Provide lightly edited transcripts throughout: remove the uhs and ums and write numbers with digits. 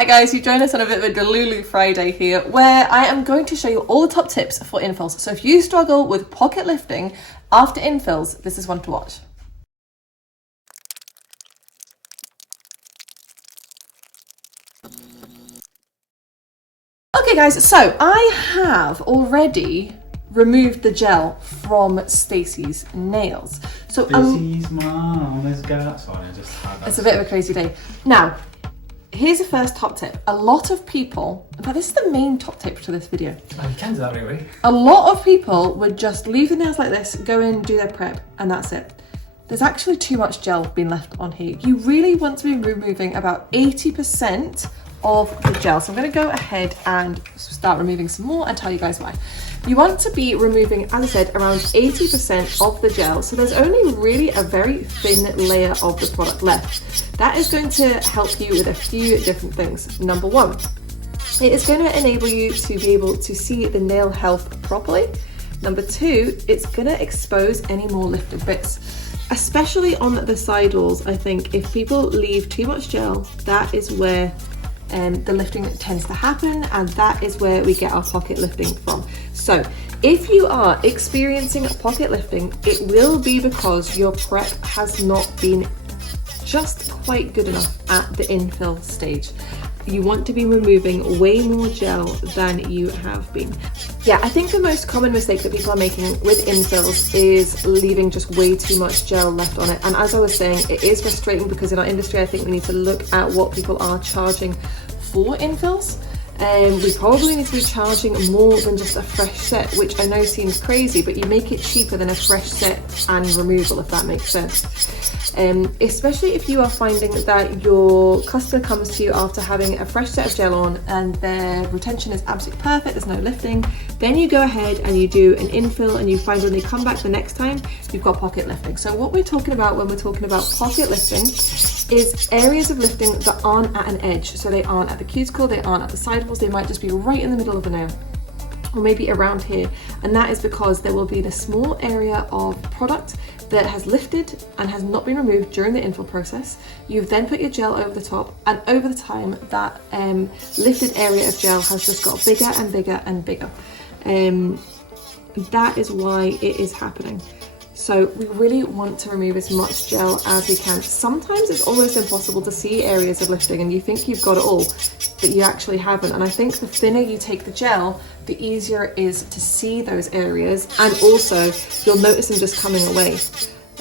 Hi guys, you join us on a bit of a Delulu Friday here, where I am going to show you all the top tips for infills. So if you struggle with pocket lifting after infills, this is one to watch. Okay guys, so I have already removed the gel from Stacey's nails. So Stacey's mom has got... Sorry, I just had that. It's a bit of a crazy day. Now, here's the first top tip. A lot of people, in fact this is the main top tip to this video. Oh, you can do that right away. A lot of people would just leave the nails like this, go in, do their prep, and that's it. There's actually too much gel being left on here. You really want to be removing about 80% of the gel. So I'm going to go ahead and start removing some more and tell you guys why. You want to be removing, as I said, around 80% of the gel. So there's only really a very thin layer of the product left. That is going to help you with a few different things. Number one, it is going to enable you to be able to see the nail health properly. Number two, it's going to expose any more lifted bits. Especially on the sidewalls, I think if people leave too much gel, that is where the lifting tends to happen, and that is where we get our pocket lifting from. So if you are experiencing pocket lifting, it will be because your prep has not been just quite good enough at the infill stage. You want to be removing way more gel than you have been. Yeah, I think the most common mistake that people are making with infills is leaving just way too much gel left on it. And as I was saying, it is frustrating because in our industry, I think we need to look at what people are charging for infills. We probably need to be charging more than just a fresh set, which I know seems crazy, but you make it cheaper than a fresh set and removal, if that makes sense. Especially if you are finding that your customer comes to you after having a fresh set of gel on and their retention is absolutely perfect, there's no lifting, then you go ahead and you do an infill and you find when they come back the next time, you've got pocket lifting. So what we're talking about when we're talking about pocket lifting is areas of lifting that aren't at an edge. So they aren't at the cuticle, they aren't at the sidewalls, they might just be right in the middle of the nail, or maybe around here. And that is because there will be this small area of product that has lifted and has not been removed during the infill process. You've then put your gel over the top, and over the time that lifted area of gel has just got bigger and bigger and bigger. That is why it is happening. So we really want to remove as much gel as we can. Sometimes it's almost impossible to see areas of lifting and you think you've got it all, but you actually haven't. And I think the thinner you take the gel, the easier it is to see those areas, and also you'll notice them just coming away.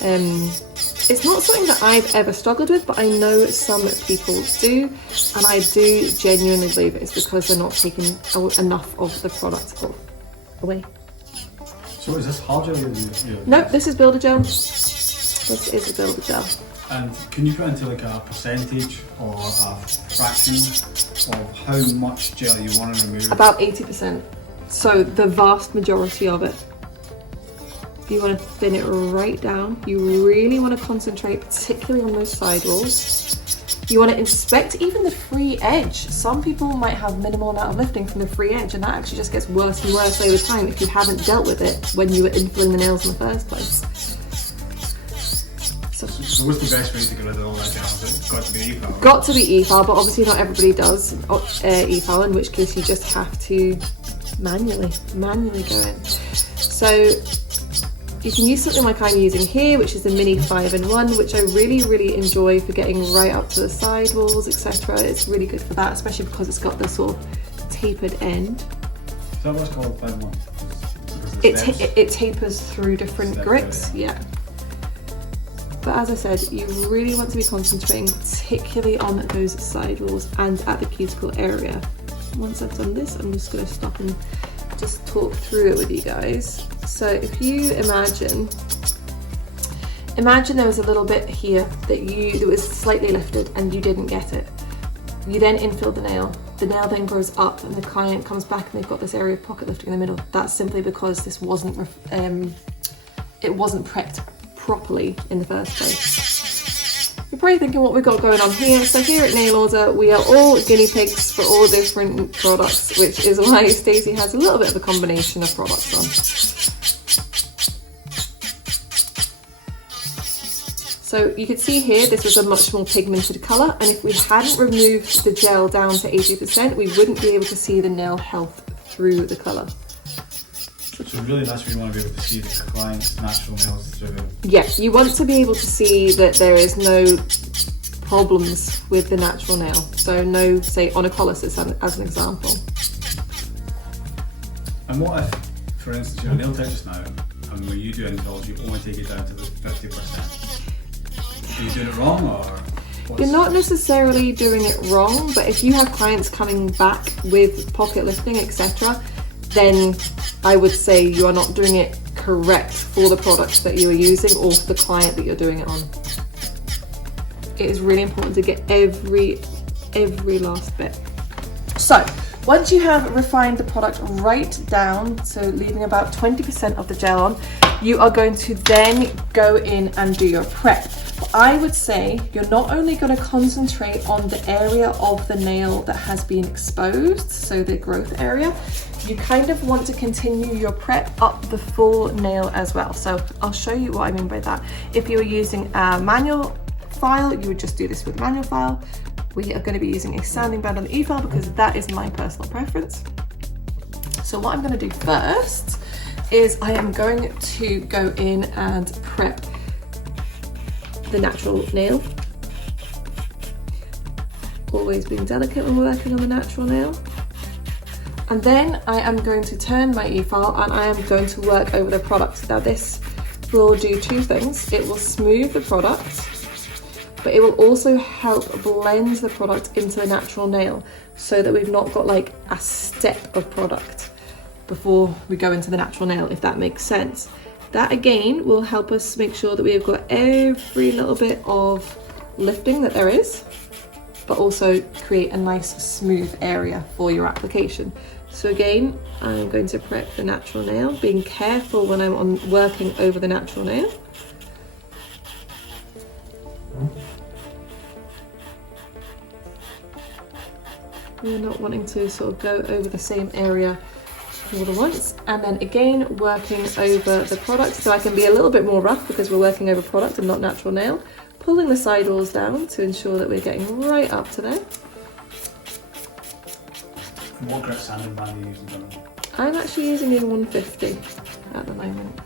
It's not something that I've ever struggled with, but I know some people do, and I do genuinely believe it's because they're not taking enough of the product away. So is this hard gel? No, this is builder gel. This is a builder gel. And can you put into like a percentage or a fraction of how much gel you want to remove? About 80%. So the vast majority of it. You want to thin it right down. You really want to concentrate particularly on those sidewalls. You want to inspect even the free edge. Some people might have minimal amount of lifting from the free edge, and that actually just gets worse and worse over time if you haven't dealt with it when you were infilling the nails in the first place. So what's the best way to get rid of all that gel? It's got to be EFAL? Got to be EFAL, but obviously not everybody does EFAL, in which case you just have to manually go in. So you can use something like I'm using here, which is the mini 5-in-1, which I really enjoy for getting right up to the sidewalls, etc. It's really good for that, especially because it's got this sort of tapered end. Is that what's called 5-in-1? It tapers through different grits, yeah. But as I said, you really want to be concentrating particularly on those sidewalls and at the cuticle area. Once I've done this, I'm just going to stop and just talk through it with you guys. So if you imagine there was a little bit here that was slightly lifted and you didn't get it. You then infill the nail then grows up and the client comes back and they've got this area of pocket lifting in the middle. That's simply because this wasn't prepped properly in the first place. You're probably thinking what we've got going on here. So here at Nail Order, we are all guinea pigs for all different products, which is why Stacey has a little bit of a combination of products on. So you can see here, this was a much more pigmented colour, and if we hadn't removed the gel down to 80%, we wouldn't be able to see the nail health through the colour. So really that's where you want to be able to see the client's natural nails through the... Yes, you want to be able to see that there is no problems with the natural nail. So no, say, onycholysis as an example. And what if, for instance, you're a nail tech just now, and when you do infills, you only take it down to the 50%. Are you doing it wrong, or...? You're not necessarily doing it wrong, but if you have clients coming back with pocket lifting, etc., then I would say you are not doing it correct for the product that you are using or for the client that you're doing it on. It is really important to get every last bit. So once you have refined the product right down, so leaving about 20% of the gel on, you are going to then go in and do your prep. I would say you're not only going to concentrate on the area of the nail that has been exposed, so the growth area, you kind of want to continue your prep up the full nail as well. So I'll show you what I mean by that. If you were using a manual file, you would just do this with a manual file. We are going to be using a sanding band on the e-file because that is my personal preference. So what I'm going to do first is I am going to go in and prep the natural nail. Always being delicate when we're working on the natural nail. And then I am going to turn my e-file and I am going to work over the product. Now this will do two things. It will smooth the product, but it will also help blend the product into the natural nail so that we've not got like a step of product before we go into the natural nail, if that makes sense. That again will help us make sure that we've got every little bit of lifting that there is, but also create a nice smooth area for your application. So again, I'm going to prep the natural nail, being careful when I'm working over the natural nail. We're not wanting to sort of go over the same area more than once. And then again, working over the product, so I can be a little bit more rough because we're working over product and not natural nail. Pulling the sidewalls down to ensure that we're getting right up to there. What grip sanding band are you using, Donna? I'm actually using a 150 at the moment.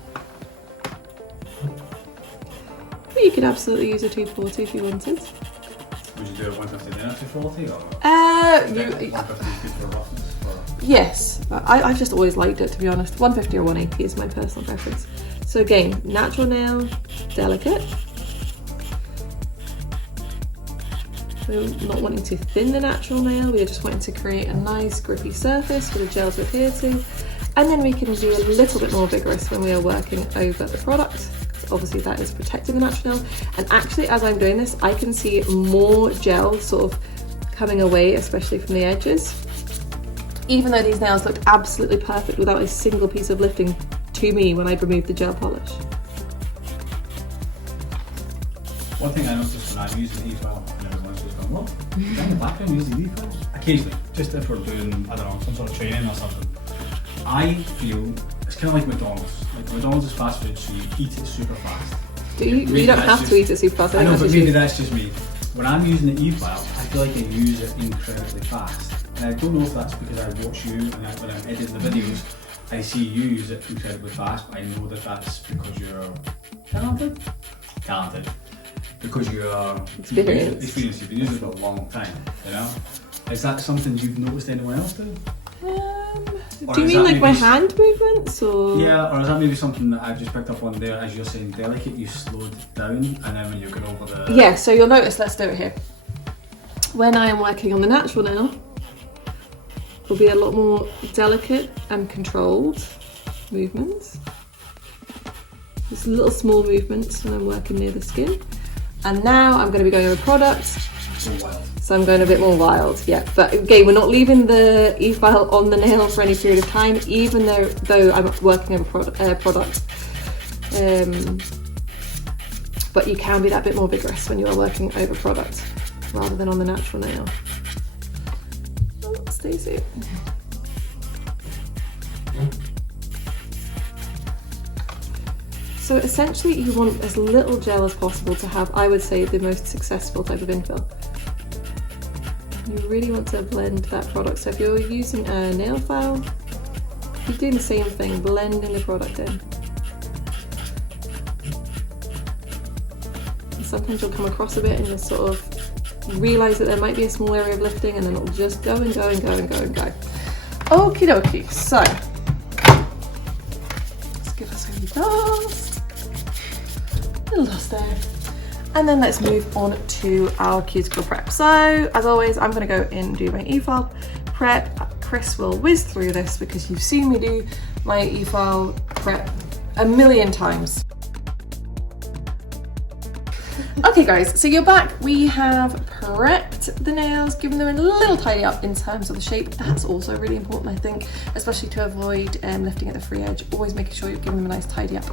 But you could absolutely use a 240 if you wanted. Would you do a 150 then a 240, or? 150 is good for roughness? Or? Yes, I've just always liked it, to be honest. 150 or 180 is my personal preference. So again, natural nail, delicate. We're not wanting to thin the natural nail, we're just wanting to create a nice grippy surface for the gel to adhere to. And then we can be a little bit more vigorous when we are working over the product. Obviously that is protecting the natural nail. And actually as I'm doing this, I can see more gel sort of coming away, especially from the edges. Even though these nails looked absolutely perfect without a single piece of lifting to me when I removed the gel polish. One thing I noticed when I'm using e-file, and everyone's just going, well, down the background using e-file? Occasionally, just if we're doing, I don't know, some sort of training or something. I feel, it's kind of like McDonald's. Like McDonald's is fast food, so you eat it super fast. Do you? You don't have to eat it super fast. I know, but maybe that's just me. When I'm using the e-file, I feel like I use it incredibly fast. And I don't know if that's because I watch you and when I'm editing the videos, I see you use it incredibly fast, but I know that that's because you're talented. Because you are experienced, you've been using it for a long time, you know? Is that something you've noticed anyone else do? Do you mean like my hand movements, or? Yeah, or is that maybe something that I've just picked up on there, as you're saying delicate, you slowed down, and then when you get over the... Yeah, so you'll notice, let's do it here. When I am working on the natural nail, will be a lot more delicate and controlled movements. Just little small movements when I'm working near the skin. And now I'm going to be going over product, so I'm going a bit more wild, yeah. But again, we're not leaving the e-file on the nail for any period of time, even though I'm working over product. But you can be that bit more vigorous when you are working over product, rather than on the natural nail. Oh, Stacey. So essentially you want as little gel as possible to have, I would say, the most successful type of infill. You really want to blend that product. So if you're using a nail file, you're doing the same thing, blending the product in. And sometimes you'll come across a bit and you'll sort of realise that there might be a small area of lifting, and then it'll just go and go and go and go and go. Okie dokie, so let's give us a wee dust. Little dust there. And then let's move on to our cuticle prep. So as always, I'm going to go in and do my e-file prep. Chris will whiz through this because you've seen me do my e-file prep a million times. Okay guys, so you're back. We have prepped the nails, given them a little tidy up in terms of the shape. That's also really important, I think, especially to avoid lifting at the free edge. Always making sure you're giving them a nice tidy up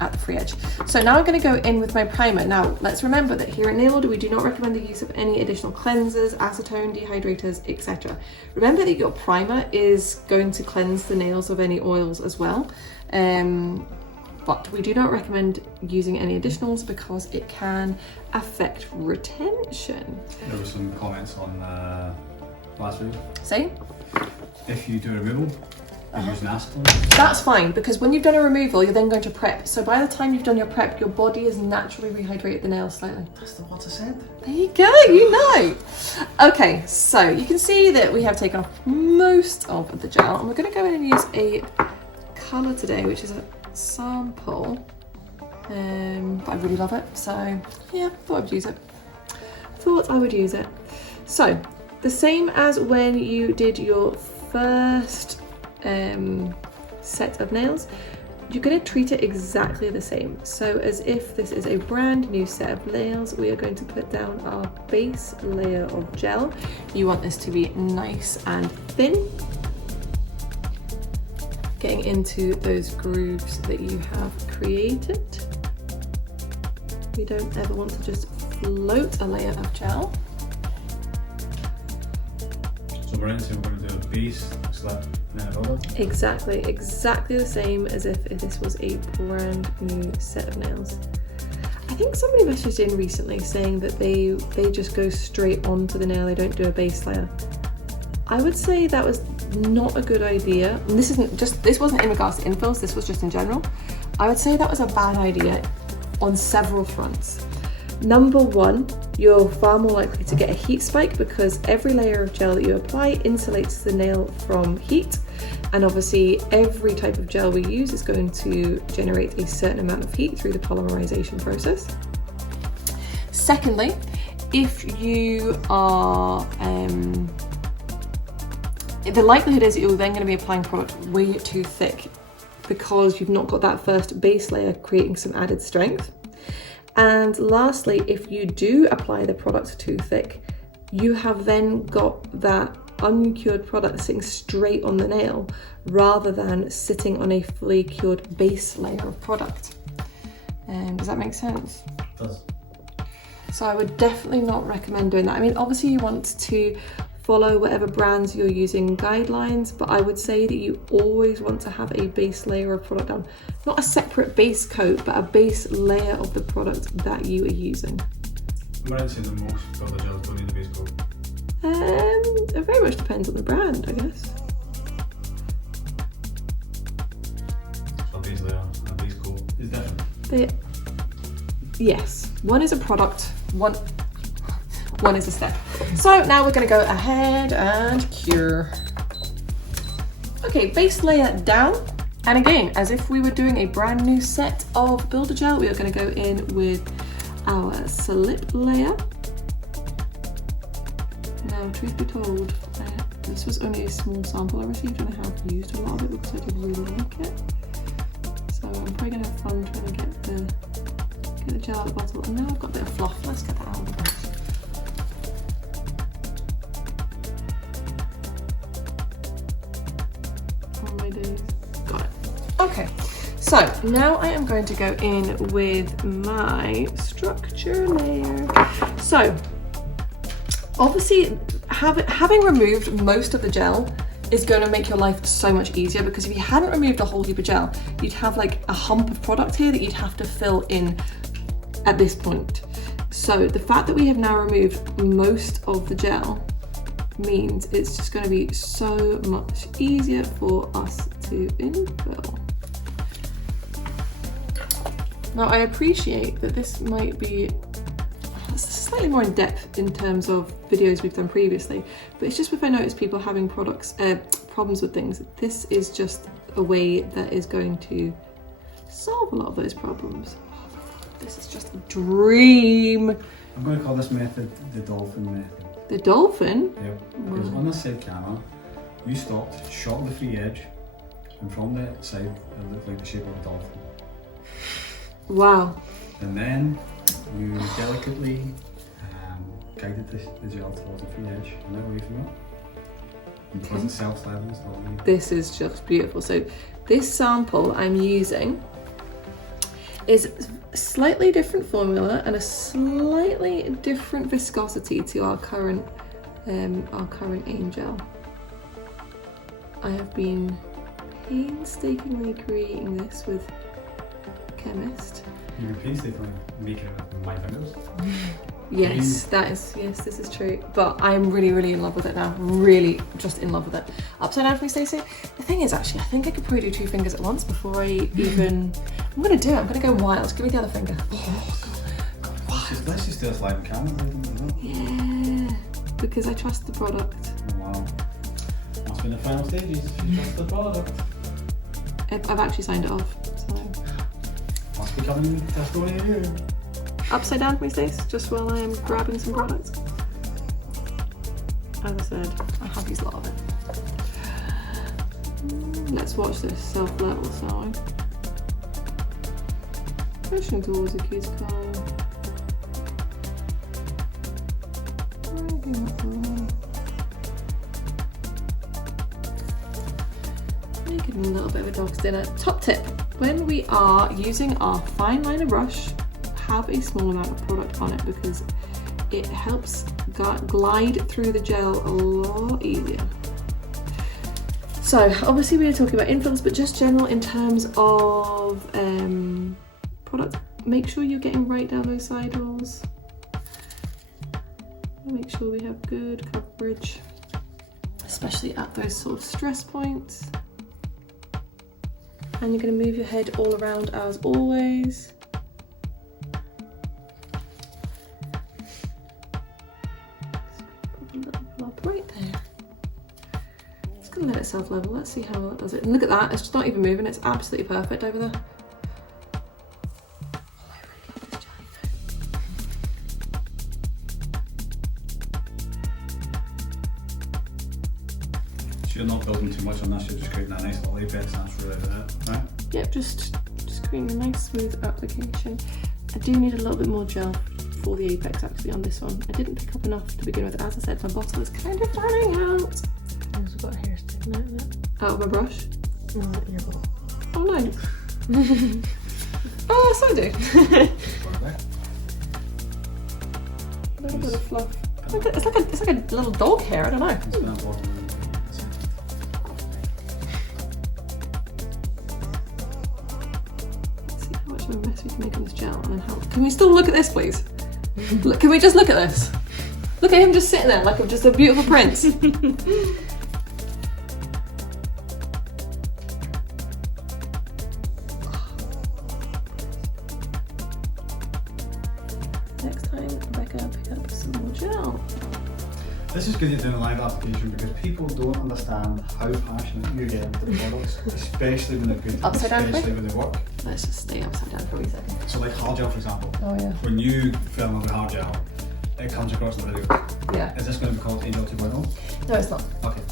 at the free edge. So now I'm going to go in with my primer. Now let's remember that here at Nail Order we do not recommend the use of any additional cleansers, acetone, dehydrators, etc. Remember that your primer is going to cleanse the nails of any oils as well. But we do not recommend using any additionals because it can affect retention. There were some comments on last week. Say? If you do a removal, you're using acetone. That's fine, because when you've done a removal, you're then going to prep. So by the time you've done your prep, your body has naturally rehydrated the nails slightly. That's the what I said. There you go, you know. Okay, so you can see that we have taken off most of the gel, and we're going to go in and use a colour today, which is a sample, but I really love it, so yeah, thought I would use it. So the same as when you did your first set of nails, you're going to treat it exactly the same. So as if this is a brand new set of nails, we are going to put down our base layer of gel. You want this to be nice and thin, getting into those grooves that you have created. We don't ever want to just float a layer of gel. So we're going to do a base, slip, and then a roller? Exactly the same as if this was a brand new set of nails. I think somebody messaged in recently saying that they just go straight onto the nail, they don't do a base layer. I would say that was not a good idea. And this wasn't in regards to infills, this was just in general. I would say that was a bad idea on several fronts. Number one, you're far more likely to get a heat spike because every layer of gel that you apply insulates the nail from heat. And obviously every type of gel we use is going to generate a certain amount of heat through the polymerization process. Secondly, if you are, the likelihood is that you're then going to be applying product way too thick because you've not got that first base layer creating some added strength. And lastly, if you do apply the product too thick, you have then got that uncured product sitting straight on the nail rather than sitting on a fully cured base layer of product. Does that make sense? It does. So I would definitely not recommend doing that. I mean, obviously you want to follow whatever brands you're using guidelines, but I would say that you always want to have a base layer of product on. Not a separate base coat, but a base layer of the product that you are using. I'm going to say that most builder gels don't need a base coat. It very much depends on the brand, I guess. So a base layer and a base coat is different. Yes, one is a product, one is a step. So now we're going to go ahead and cure. Okay, base layer down. And again, as if we were doing a brand new set of builder gel, we are going to go in with our slip layer. Now, truth be told, this was only a small sample I received and I have used a lot of it because I did really like it. So I'm probably going to have fun trying to get the gel out of the bottle. And now I've got a bit of fluff. Let's get that out of the bottle. Got it. Okay, so now I am going to go in with my structure layer. So obviously having removed most of the gel, is going to make your life so much easier, because if you hadn't removed a whole heap of gel, you'd have like a hump of product here that you'd have to fill in at this point. So the fact that we have now removed most of the gel means it's just going to be so much easier for us to infill. Now I appreciate that this might be slightly more in depth in terms of videos we've done previously, but it's just if I notice people having problems with things, this is just a way that is going to solve a lot of those problems. This is just a dream. I'm going to call this method the dolphin method. The dolphin? Yep, because on this side camera, you stopped, shot the free edge, and from the side it looked like the shape of a dolphin. Wow. And then you delicately guided the gel towards the free edge and then away from it. And pleasant self-silence. This is just beautiful. So this sample I'm using is a slightly different formula and a slightly different viscosity to our current AIM gel. I have been painstakingly creating this with a chemist. You've been painstakingly making it with my fingers? Yes, this is true. But I'm really, really in love with it now. Really just in love with it. Upside down for me, Stacey. The thing is, actually, I think I could probably do 2 fingers at once before I even... I'm going to do it. I'm going to go wild. Give me the other finger. Oh, God. Let's just do a sliding camera. Yeah, because I trust the product. Oh, wow. That's been the final stages. You trust the product. I've actually signed it off, so... Must be coming testimony here. Upside down for me, Stace, just while I am grabbing some products. As I said, I have used a lot of it. Let's watch this self-level side. Pushing towards the kid's car. Making a little bit of a dog's dinner. Top tip, when we are using our fine liner brush, have a small amount of product on it because it helps glide through the gel a lot easier. So obviously we are talking about infills, but just general in terms of product, make sure you're getting right down those sidewalls. Make sure we have good coverage, especially at those sort of stress points. And you're going to move your head all around as always. Right there. Just gonna let it self-level. Let's see how well it does it. And look at that, it's just not even moving. It's absolutely perfect over there. Oh, I really love this jellyfish. So you're not building too much on this, you're just creating a nice little apex, that's really it, right? Yep, just creating a nice smooth application. I do need a little bit more gel for the apex actually on this one. I didn't pick up enough to begin with. As I said, my bottle is kind of running out. I've also got hair sticking out of it. Out of my brush? No, in your bottle. Oh no. Oh, yes I do. A little bit of fluff. It's like a little dog hair, I don't know. Let's see how much of a mess we can make on this gel and then how... Can we still look at this, please? Look, can we just look at this? Look at him just sitting there like I'm just a beautiful prince. Next time, Rebecca, pick up some more gel. This is good you're doing a live application because people don't understand how passionate you get into the products, especially when they're good, Upside down, especially when they work. Let's just stay upside down for a wee second. So like hard gel, for example. Oh yeah. When you film with hard gel, it comes across the video. Yeah. Is this going to be called Angel 2.0? No, it's not. Okay.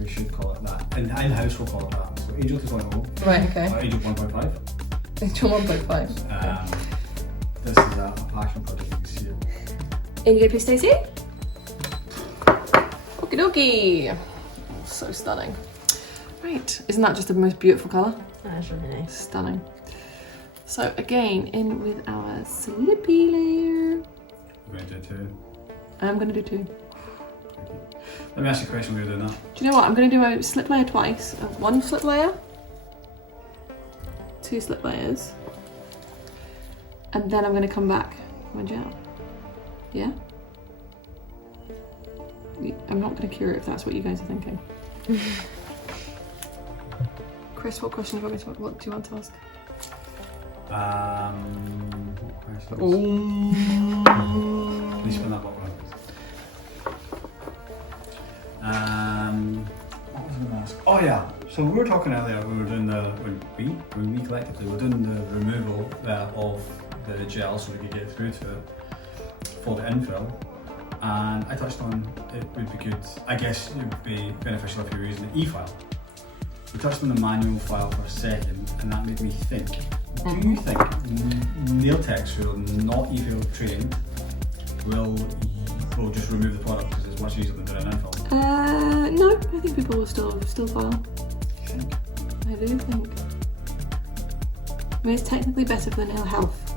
We should call it that. In-house we'll call it that. So Angel 2.0. Right, okay. Or Angel 1.5. Angel 1.5. This is a passion project, you can see it. In you go, please, Stacey. Okie dokie. So stunning. Right, isn't that just the most beautiful colour? That's really nice. Stunning. So again, in with our slippy layer. We're going to do two. I'm going to do two. Let me ask you a question while you're doing that. Do you know what? I'm going to do a slip layer twice. One slip layer, 2 slip layers, and then I'm going to come back with my gel. Yeah? I'm not going to cure it if that's what you guys are thinking. Chris, what question do you want me to, what do you want to ask? What questions? Oh. Can you spin that book around? What was I going to ask? Oh yeah, so we were talking earlier, we were doing when we collectively were doing the removal of the gel so we could get through to it for the infill. And I touched on it would be good, I guess it would be beneficial if you were using the e-file. We touched on the manual file for a second, and that made me think, do you think nail techs who are not e-file trained will just remove the product because it's much easier than doing an infill? No, I think people will still file. You think? I do think. I mean, it's technically better for the nail health.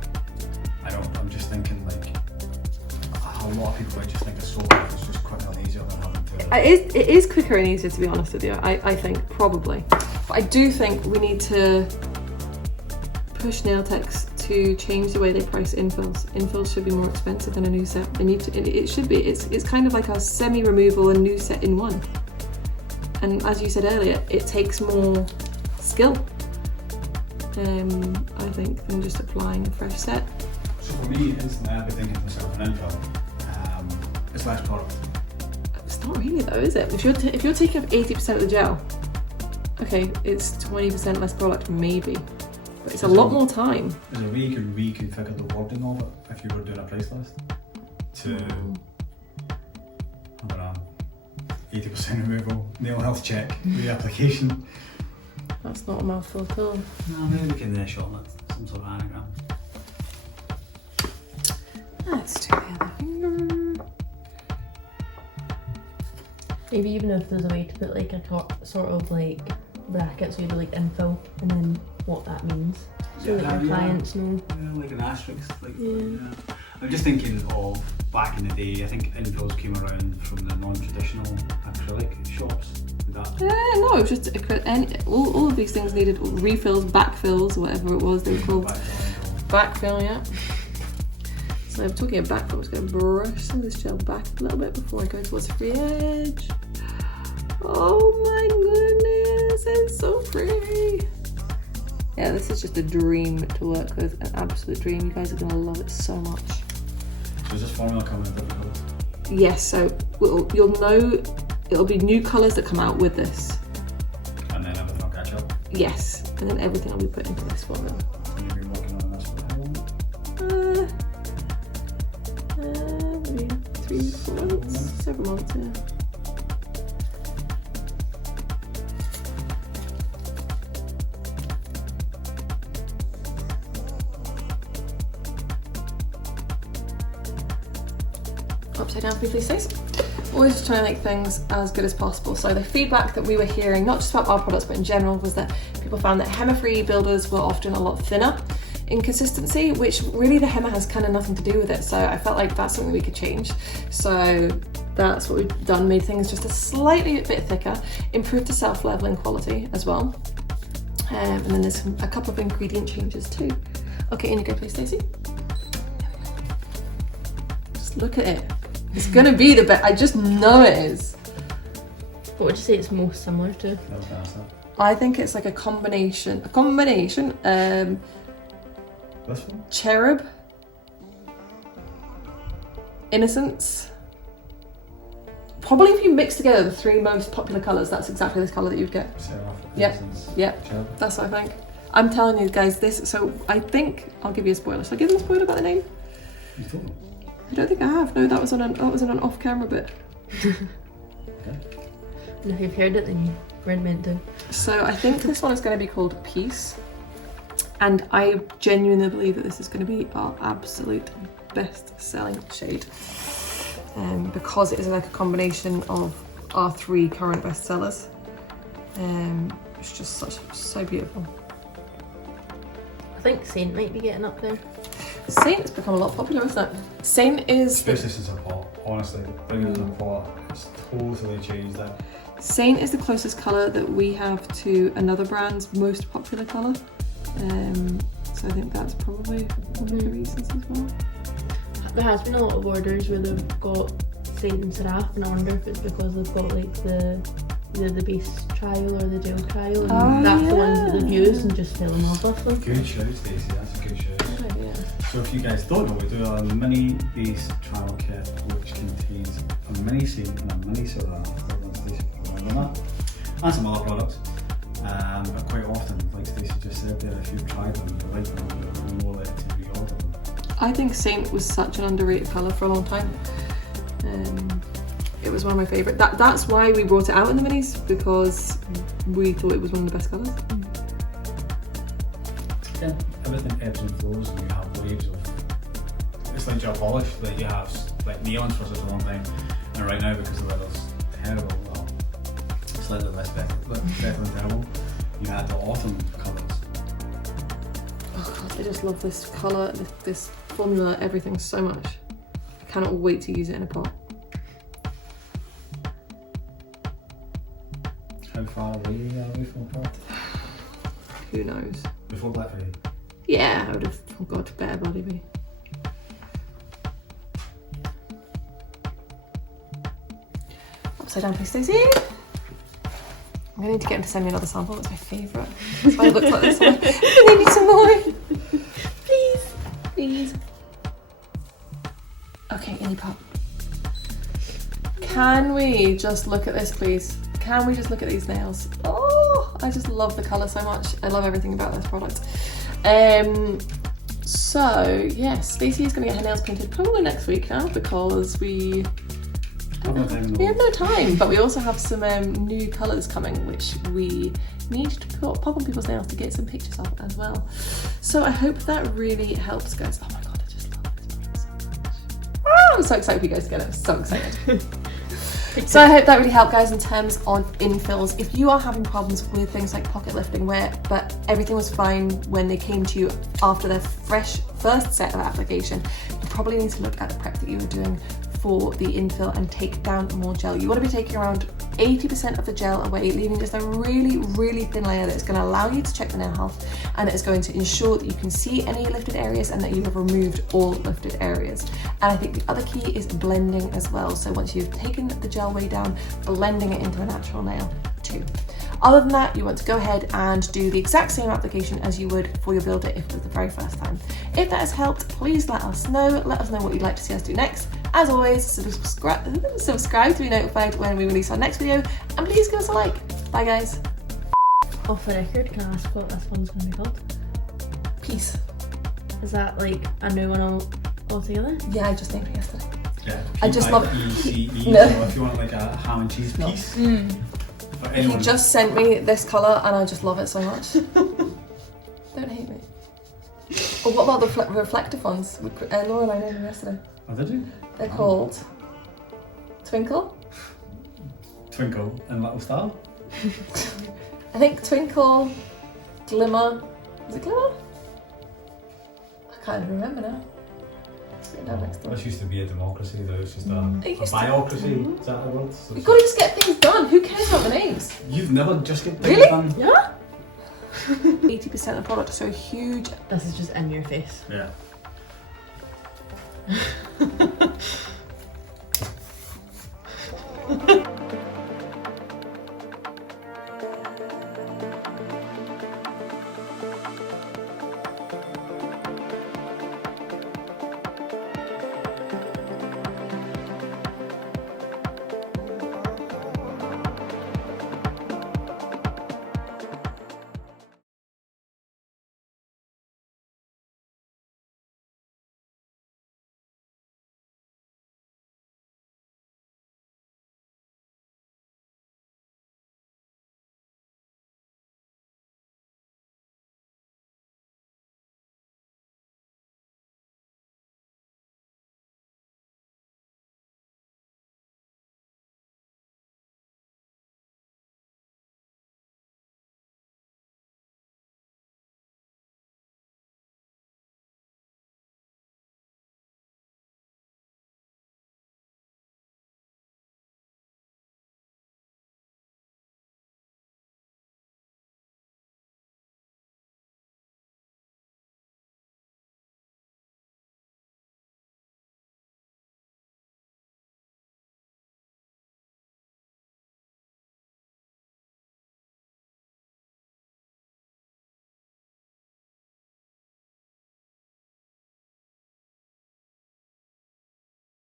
I don't, I'm just thinking like, a lot of people might just think a solar is just quicker and easier than having to... It is quicker and easier, to be honest with you, I think, probably. But I do think we need to push nail techs to change the way they price infills. Infills should be more expensive than a new set. They need to, it should be. It's kind of like a semi-removal and new set in one. And as you said earlier, it takes more skill, I think, than just applying a fresh set. So for me, instantly I'd be thinking to myself, an infill, it's less product. It's not really though, is it? If you're taking up 80% of the gel, okay, it's 20% less product, maybe. But it's a lot more time. Is there a way you can reconfigure the wording of it if you were doing a price list? To, I don't know, 80% removal, nail health check, reapplication. That's not a mouthful at all. No, maybe we can shorten it, some sort of anagram. Let's do the other finger. Maybe even if there's a way to put like a sort of like bracket, so you do like infill and then what that means, so that your clients know. Yeah, like an asterisk. Like, yeah. I'm just thinking of back in the day. I think infills came around from the non-traditional acrylic shops. With that. No, it was just all of these things needed refills, backfills, whatever it was they were called. Backfill, yeah. So I'm talking about backfill. I'm just going to brush some of this gel back a little bit before I go towards the free edge. Oh my goodness, it's so pretty. Yeah, this is just a dream to work with, an absolute dream. You guys are going to love it so much. So is this formula coming in different colours? Yes, so you'll know it'll be new colours that come out with this. And then everything will catch up? Yes, and then everything will be put into this formula. And you've been working on this for how long? Maybe 3-4 months, several months, yeah. Upside down briefly stays. Always just trying to make things as good as possible. So the feedback that we were hearing, not just about our products but in general, was that people found that hemmer-free builders were often a lot thinner in consistency, which really the hemmer has kind of nothing to do with it. So I felt like that's something we could change. So that's what we've done, made things just a slightly bit thicker, improved the self-leveling quality as well. And then there's a couple of ingredient changes too. Okay, in you go please, Stacey. Just look at it. It's gonna be the best. I just know it is. What would you say it's most similar to? I think it's like a combination. This one? Cherub, Innocence. Probably if you mix together the 3 most popular colours, that's exactly this colour that you'd get. Yep, yep, that's what I think. I'm telling you guys this, so I think, I'll give you a spoiler. Should I give them a spoiler about the name? You told me. I don't think I have. No, that was on an off-camera bit. Okay. And if you've heard it, then you weren't meant to. So I think this one is going to be called Peace. And I genuinely believe that this is going to be our absolute best-selling shade. Because it is like a combination of our 3 current bestsellers. It's just so beautiful. I think Saint might be getting up there. Saint's become a lot popular, isn't it? Saint is... Especially since I'm hot. honestly, bringing it in the pot, it's totally changed it. Saint is the closest colour that we have to another brand's most popular colour. So I think that's probably one of the reasons as well. There has been a lot of orders where they've got Saint and Seraph, and I wonder if it's because they've got like either the base trial or the gel trial, and that's the ones that they've used and just fell in love with them. Good shout, Stacey, that's a good shout. Good idea. So if you guys don't know, we do a mini base trial kit which contains a mini Saint and a mini Seraph, remember that? And some other products. But quite often, like Stacey just said there, if you've tried them, you like them, you're more likely to reorder them. I think Saint was such an underrated colour for a long time. It was one of my favourite. That's why we brought it out in the minis, because we thought it was one of the best colours. Yeah, everything ebbs and flows, and you have waves of. It's like gel polish, like you have like neons for such a long time, and right now because the weather's terrible, well, slightly less better than terrible, you had the autumn colours. Oh God, I just love this colour, this formula, everything so much. I cannot wait to use it in a pot. How far away are we from pot? Who knows? Before Black Friday. Yeah, I would have. Oh God, better bloody be. Upside down, please, Stacey. I'm gonna need to get him to send me another sample. That's my favourite. That's why it looks like this one. I need some more. Please, please. Okay, any pop. Can we just look at this, please? Can we just look at these nails? Oh, I just love the colour so much. I love everything about this product. So yes, Stacey is going to get her nails painted probably next week now, because we have no time, but we also have some new colours coming which we need to pop on people's nails to get some pictures of as well. So I hope that really helps, guys. Oh my God, I just love this product so much. Oh, I'm so excited for you guys to get it. I'm so excited. So I hope that really helped, guys, in terms on infills. If you are having problems with things like pocket lifting, but everything was fine when they came to you after their first set of application, you probably need to look at the prep that you were doing for the infill and take down more gel. You want to be taking around 80% of the gel away, leaving just a really, really thin layer that's going to allow you to check the nail health, and it's going to ensure that you can see any lifted areas and that you have removed all lifted areas. And I think the other key is blending as well. So once you've taken the gel way down, blending it into a natural nail too. Other than that, you want to go ahead and do the exact same application as you would for your builder if it was the very first time. If that has helped, please let us know. Let us know what you'd like to see us do next. As always, subscribe to be notified when we release our next video, and please give us a like. Bye guys. Off the record, can I ask what this one's going to be called? Peace. Is that like a new one altogether? Yeah, I just named it yesterday. Yeah, I just love P-I-E-C-E, No. so if you want like a ham and cheese piece. He just sent me this colour and I just love it so much. Don't hate me. Or what about the reflective ones? Laura and I named them yesterday. Oh, did you? They're called Twinkle. Twinkle and Little Star. I think Twinkle, Glimmer. Was it Glimmer? I can't even remember now. It's written down next door. This used to be a democracy, though. It's just a It used to- biocracy. Is that the word? So We've got to just get things done. Who cares about the names? you've never just get things Really? done. Yeah. 80% of product, so huge. This is just in your face. Yeah.